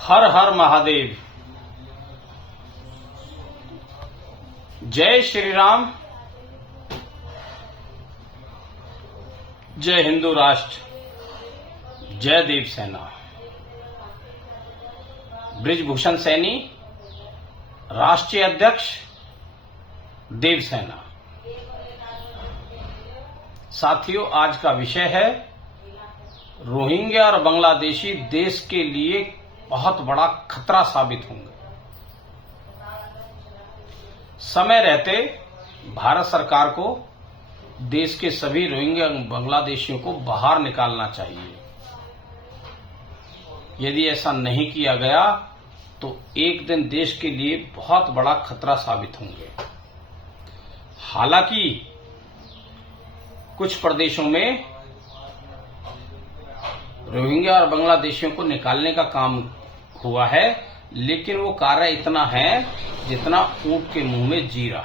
हर हर महादेव। जय श्री राम। जय हिंदू राष्ट्र। जय देव सेना। बृजभूषण सैनी, राष्ट्रीय अध्यक्ष देव सेना। साथियों, आज का विषय है रोहिंग्या और बांग्लादेशी देश के लिए बहुत बड़ा खतरा साबित होंगे। समय रहते भारत सरकार को देश के सभी रोहिंग्या बांग्लादेशियों को बाहर निकालना चाहिए। यदि ऐसा नहीं किया गया तो एक दिन देश के लिए बहुत बड़ा खतरा साबित होंगे। हालांकि कुछ प्रदेशों में रोहिंग्या और बांग्लादेशियों को निकालने का काम हुआ है, लेकिन वो कार्य इतना है जितना ऊंट के मुंह में जीरा।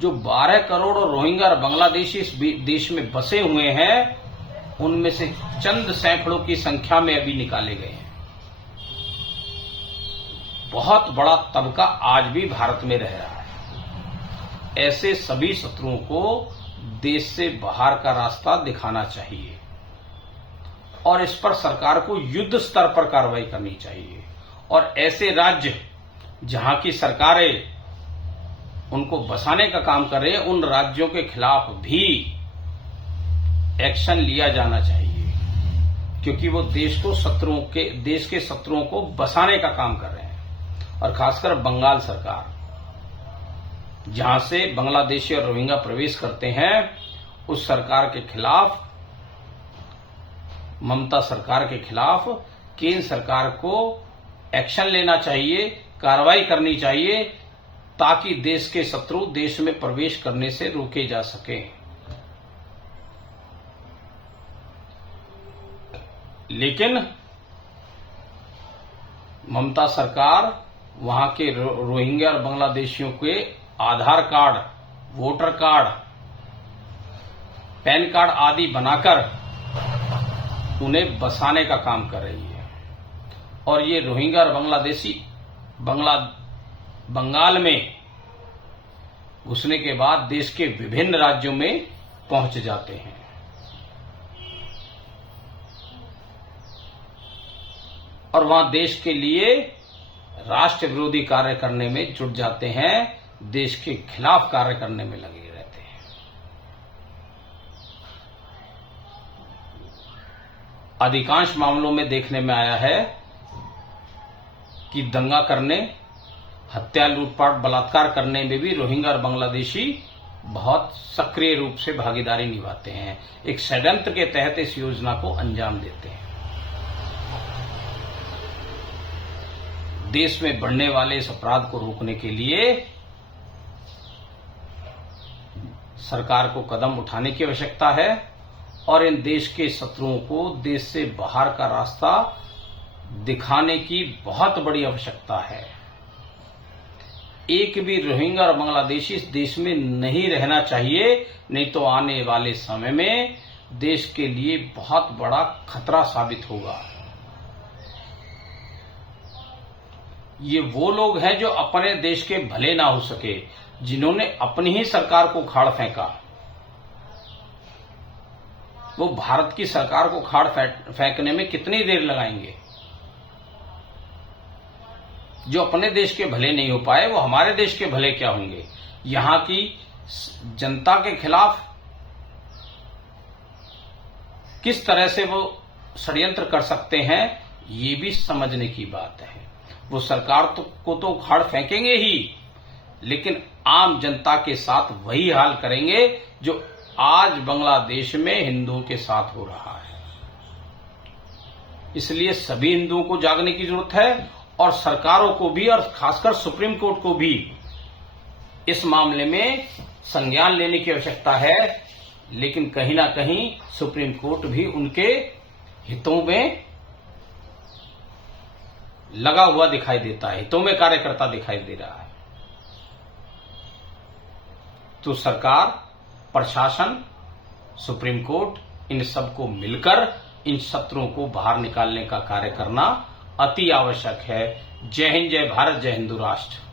जो 12 करोड़ रोहिंग्या और बांग्लादेशी इस देश में बसे हुए हैं, उनमें से चंद सैकड़ों की संख्या में अभी निकाले गए हैं। बहुत बड़ा तबका आज भी भारत में रह रहा है। ऐसे सभी शत्रुओं को देश से बाहर का रास्ता दिखाना चाहिए और इस पर सरकार को युद्ध स्तर पर कार्रवाई करनी चाहिए। और ऐसे राज्य जहां की सरकारें उनको बसाने का काम कर रहे हैं, उन राज्यों के खिलाफ भी एक्शन लिया जाना चाहिए, क्योंकि वो देश के शत्रुओं को बसाने का काम कर रहे हैं। और खासकर बंगाल सरकार, जहां से बांग्लादेशी और रोहिंग्या प्रवेश करते हैं, उस सरकार के खिलाफ, ममता सरकार के खिलाफ केंद्र सरकार को एक्शन लेना चाहिए, कार्रवाई करनी चाहिए, ताकि देश के शत्रु देश में प्रवेश करने से रोके जा सकें। लेकिन ममता सरकार वहां के रोहिंग्या और बांग्लादेशियों के Aadhaar card, voter card, PAN card आदि बनाकर उन्हें बसाने का काम कर रही है। और ये रोहिंग्या और बांग्लादेशी बंगाल में घुसने के बाद देश के विभिन्न राज्यों में पहुंच जाते हैं। और वहां देश के लिए राष्ट्र विरोधी कार्य करने में जुट जाते हैं, देश के खिलाफ कार्य करने में लगे रहते हैं। अधिकांश मामलों में देखने में आया है कि दंगा करने, हत्या, लूटपाट, बलात्कार करने में भी रोहिंग्या और बांग्लादेशी बहुत सक्रिय रूप से भागीदारी निभाते हैं। एक षड्यंत्र के तहत इस योजना को अंजाम देते हैं। देश में बढ़ने वाले इस अपराध को रोकने के लिए सरकार को कदम उठाने की आवश्यकता है और इन देश के शत्रुओं को देश से बाहर का रास्ता दिखाने की बहुत बड़ी आवश्यकता है। एक भी रोहिंग्या और बांग्लादेशी इस देश में नहीं रहना चाहिए, नहीं तो आने वाले समय में देश के लिए बहुत बड़ा खतरा साबित होगा। ये वो लोग हैं जो अपने देश के भले ना हो सके, जिन्होंने अपनी ही सरकार को उखाड़ फेंका, वो भारत की सरकार को उखाड़ फेंकने में कितनी देर लगाएंगे। जो अपने देश के भले नहीं हो पाए, वो हमारे देश के भले क्या होंगे। यहां की जनता के खिलाफ किस तरह से वो षड्यंत्र कर सकते हैं, ये भी समझने की बात है। वो सरकार को तो उखाड़ फेंकेंगे ही, लेकिन आम जनता के साथ वही हाल करेंगे जो आज बांग्लादेश में हिंदुओं के साथ हो रहा है। इसलिए सभी हिंदुओं को जागने की जरूरत है और सरकारों को भी, और खासकर सुप्रीम कोर्ट को भी इस मामले में संज्ञान लेने की आवश्यकता है। लेकिन कहीं ना कहीं सुप्रीम कोर्ट भी उनके हितों में लगा हुआ दिखाई देता है, हितों में कार्यकर्ता दिखाई दे रहा है। तो सरकार, प्रशासन, सुप्रीम कोर्ट, इन सबको मिलकर इन शत्रुओं को बाहर निकालने का कार्य करना अति आवश्यक है। जय हिंद, जय भारत, जय हिंदू राष्ट्र।